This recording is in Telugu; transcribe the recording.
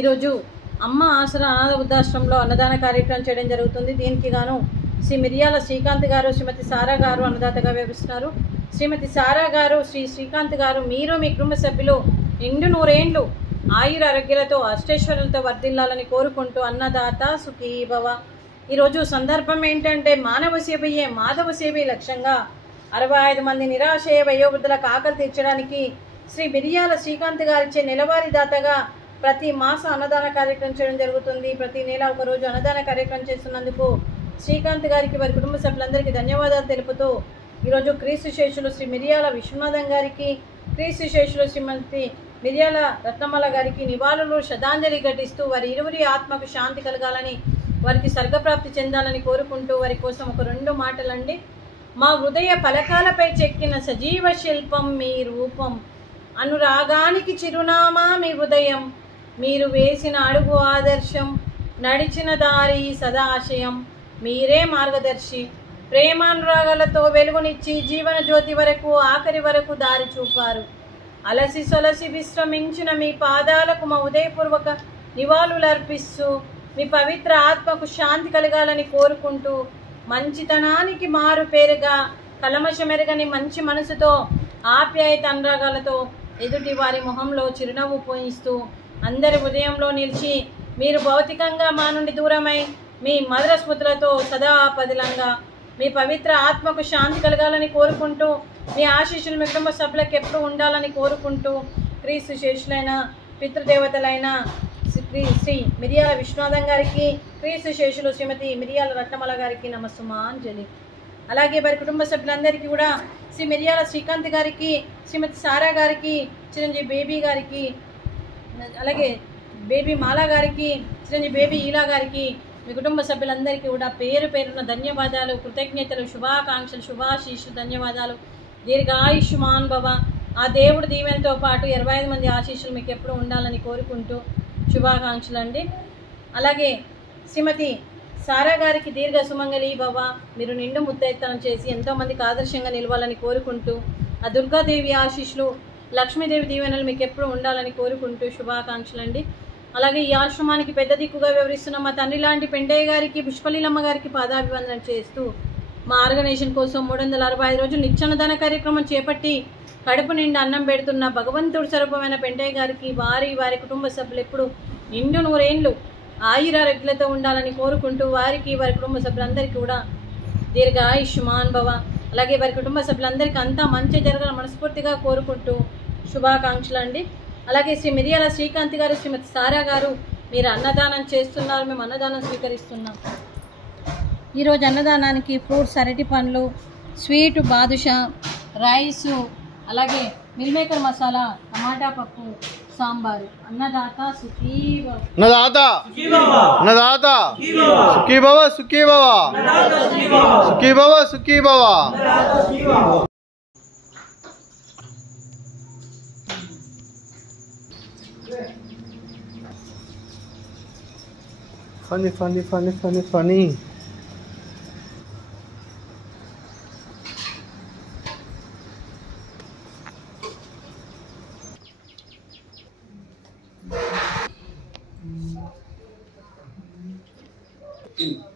ఈరోజు అమ్మ ఆసరా అనాథ వృద్ధాశ్రమంలో అన్నదాన కార్యక్రమం చేయడం జరుగుతుంది. దీనికి గాను శ్రీ మిరియాల శ్రీకాంత్ గారు, శ్రీమతి సారా గారు అన్నదాతగా వ్యవహరిస్తున్నారు. శ్రీమతి సారా గారు, శ్రీకాంత్ గారు, మీరు మీ కుటుంబ సభ్యులు నిండు నూరేండ్లు ఆయుర ఆరోగ్యాలతో అష్టైశ్వర్యాలతో వర్ధిల్లాలని కోరుకుంటూ అన్నదాత సుఖీ భవ. ఈరోజు సందర్భం ఏంటంటే మానవ సేవయే మాధవ సేవే లక్ష్యంగా 65 మంది నిరాశయ వయోవృద్ధులకు ఆకలి తీర్చడానికి శ్రీ మిరియాల శ్రీకాంత్ గారిచే నెలవారీ దాతగా ప్రతి మాస అన్నదాన కార్యక్రమం చేయడం జరుగుతుంది. ప్రతి నెల ఒకరోజు అన్నదాన కార్యక్రమం చేస్తున్నందుకు శ్రీకాంత్ గారికి వారి కుటుంబ సభ్యులందరికీ ధన్యవాదాలు తెలుపుతూ ఈరోజు క్రీస్తు శేషులు శ్రీ మిరియాల విశ్వనాథం గారికి, క్రీస్తు శేషులు శ్రీమతి మిరియాల రత్నమల గారికి నివాళులు శ్రద్ధాంజలి ఘటిస్తూ వారి ఇరువురి ఆత్మకు శాంతి కలగాలని, వారికి స్వర్గప్రాప్తి చెందాలని కోరుకుంటూ వారి కోసం ఒక 2 మాటలండి. మా హృదయ పలకాలపై చెక్కిన సజీవ శిల్పం మీ రూపం, అనురాగానికి చిరునామా మీ హృదయం, మీరు వేసిన అడుగు ఆదర్శం, నడిచిన దారి సదాశయం, మీరే మార్గదర్శి, ప్రేమానురాగాలతో వెలుగునిచ్చి జీవన జ్యోతి వరకు ఆఖరి వరకు దారి చూపారు. అలసి సొలసి విశ్రమించిన మీ పాదాలకు మా ఉదయపూర్వక నివాళులు అర్పిస్తూ మీ పవిత్ర ఆత్మకు శాంతి కలగాలని కోరుకుంటూ మంచితనానికి మారు పేరుగా కలమషమెరగని మంచి మనసుతో ఆప్యాయత అనురాగాలతో ఎదుటి వారి మొహంలో చిరునవ్వు పోయిస్తూ అందరి ఉదయంలో నిలిచి మీరు భౌతికంగా మా నుండి దూరమై మీ మధుర స్మృతులతో సదా పదిలంగా మీ పవిత్ర ఆత్మకు శాంతి కలగాలని కోరుకుంటూ మీ ఆశీస్సులు మీ కుటుంబ సభ్యులకు ఎప్పుడు ఉండాలని కోరుకుంటూ క్రీస్తు శేషులైన పితృదేవతలైన శ్రీ మిరియాల విశ్వనాథం గారికి, క్రీస్తు శేషులు శ్రీమతి మిరియాల రత్నమల గారికి నమస్సుమాంజలి. అలాగే వారి కుటుంబ సభ్యులందరికీ కూడా శ్రీ మిరియాల శ్రీకాంత్ గారికి, శ్రీమతి సారా గారికి, చిరంజీవి బేబీ గారికి, అలాగే బేబీ మాలా గారికి, చిరంజీవి బేబీ ఈలా గారికి, మీ కుటుంబ సభ్యులందరికీ కూడా పేరు పేరున ధన్యవాదాలు, కృతజ్ఞతలు, శుభాకాంక్షలు, శుభాశీస్సులు, ధన్యవాదాలు. దీర్ఘాయుష్మాన్ భవ. ఆ దేవుడి దీవెనతో పాటు 25 మంది ఆశీస్సులు మీకు ఎప్పుడు ఉండాలని కోరుకుంటూ శుభాకాంక్షలు అండి. అలాగే శ్రీమతి సారా గారికి దీర్ఘ సుమంగళి భవ. మీరు నిండు ముత్తైత్తనం చేసి ఎంతోమందికి ఆదర్శంగా నిలవాలని కోరుకుంటూ ఆ దుర్గాదేవి ఆశీస్సులు, లక్ష్మీదేవి దీవెనలు మీకు ఎప్పుడు ఉండాలని కోరుకుంటూ శుభాకాంక్షలు అండి. అలాగే ఈ ఆశ్రమానికి పెద్ద దిక్కుగా వివరిస్తున్న మా తండ్రి లాంటి పెండయ్య గారికి, పుష్పలీలమ్మ గారికి పాదాభివందన చేస్తూ మా ఆర్గనైజేషన్ కోసం 365 రోజులు నిత్యాన్నదాన కార్యక్రమం చేపట్టి కడుపు నిండా అన్నం పెడుతున్న భగవంతుడి స్వరూపమైన పెండయ్య గారికి, వారి కుటుంబ సభ్యులు ఎప్పుడు నిండు నూరేండ్లు ఆయురారోగ్యాలతో ఉండాలని కోరుకుంటూ వారికి, వారి కుటుంబ సభ్యులందరికీ కూడా దీర్ఘాయుష్మాన్ భవ. అలాగే వారి కుటుంబ సభ్యులందరికీ అంతా మంచి జరగాలని మనస్ఫూర్తిగా కోరుకుంటూ శుభాకాంక్షలు అండి. అలాగే శ్రీ మిరియాల శ్రీకాంత్ గారు, శ్రీమతి సారా గారు, మీరు అన్నదానం చేస్తున్నారు, మేము అన్నదానం స్వీకరిస్తున్నాం. ఈరోజు అన్నదానానికి ఫ్రూట్స్, అరటి పండ్లు, స్వీటు, బాదుషా, రైసు, అలాగే మిల్ మేకర్ మసాలా, టమాటా పప్పు, సాంబారు. అన్నదాత సుఖీ భవ. అన్నదాత అన్నదాత సుఖీ భవ, సుఖీ భవ, సుఖీ భవ, సుఖీ భవ. Funny, funny, funny, funny, funny. In